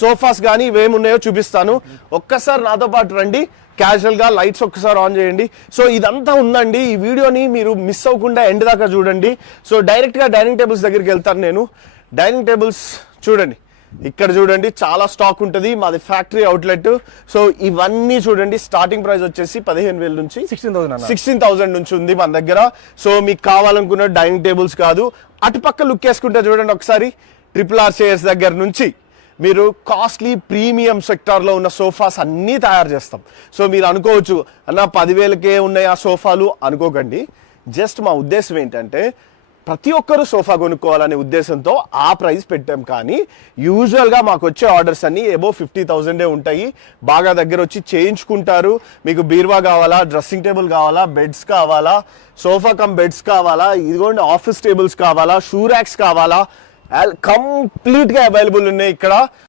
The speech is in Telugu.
సోఫాస్ కానీ ఇవేమున్నాయో చూపిస్తాను. ఒక్కసారి నాతో పాటు రండి, క్యాజువల్ గా లైట్స్ ఒక్కసారి ఆన్ చేయండి. సో ఇదంతా ఉందండి. ఈ వీడియోని మీరు మిస్ అవ్వకుండా ఎండ్ దాకా చూడండి. సో డైరెక్ట్ గా డైనింగ్ టేబుల్స్ దగ్గరికి వెళ్తాను నేను. డైనింగ్ టేబుల్స్ చూడండి, ఇక్కడ చూడండి చాలా స్టాక్ ఉంటుంది. మాది ఫ్యాక్టరీ అవుట్లెట్. సో ఇవన్నీ చూడండి, స్టార్టింగ్ ప్రైస్ వచ్చేసి 15,000 నుంచి 16,000 నుంచి ఉంది మన దగ్గర. సో మీకు కావాలనుకున్న డైనింగ్ టేబుల్స్ కాదు, అటుపక్క లుక్ వేసుకుంటే చూడండి ఒకసారి, RRR చైర్స్ దగ్గర నుంచి మీరు కాస్ట్లీ ప్రీమియం సెక్టార్లో ఉన్న సోఫాస్ అన్నీ తయారు చేస్తాం. సో మీరు అనుకోవచ్చు అన్న 10,000కే ఉన్నాయి ఆ సోఫాలు అనుకోకండి. జస్ట్ మా ఉద్దేశం ఏంటంటే ప్రతి ఒక్కరు సోఫా కొనుక్కోవాలనే ఉద్దేశంతో ఆ ప్రైస్ పెట్టాం. కానీ యూజువల్గా మాకు వచ్చే ఆర్డర్స్ అన్నీ అబోవ్ 50,000 ఉంటాయి. బాగా దగ్గర వచ్చి చేయించుకుంటారు. మీకు బీరువా కావాలా, డ్రెస్సింగ్ టేబుల్ కావాలా, బెడ్స్ కావాలా, సోఫా కమ్ బెడ్స్ కావాలా, ఇదిగోండి ఆఫీస్ టేబుల్స్ కావాలా, షూ ర్యాక్స్ కావాలా, కంప్లీట్గా అవైలబుల్ ఉన్నాయి ఇక్కడ.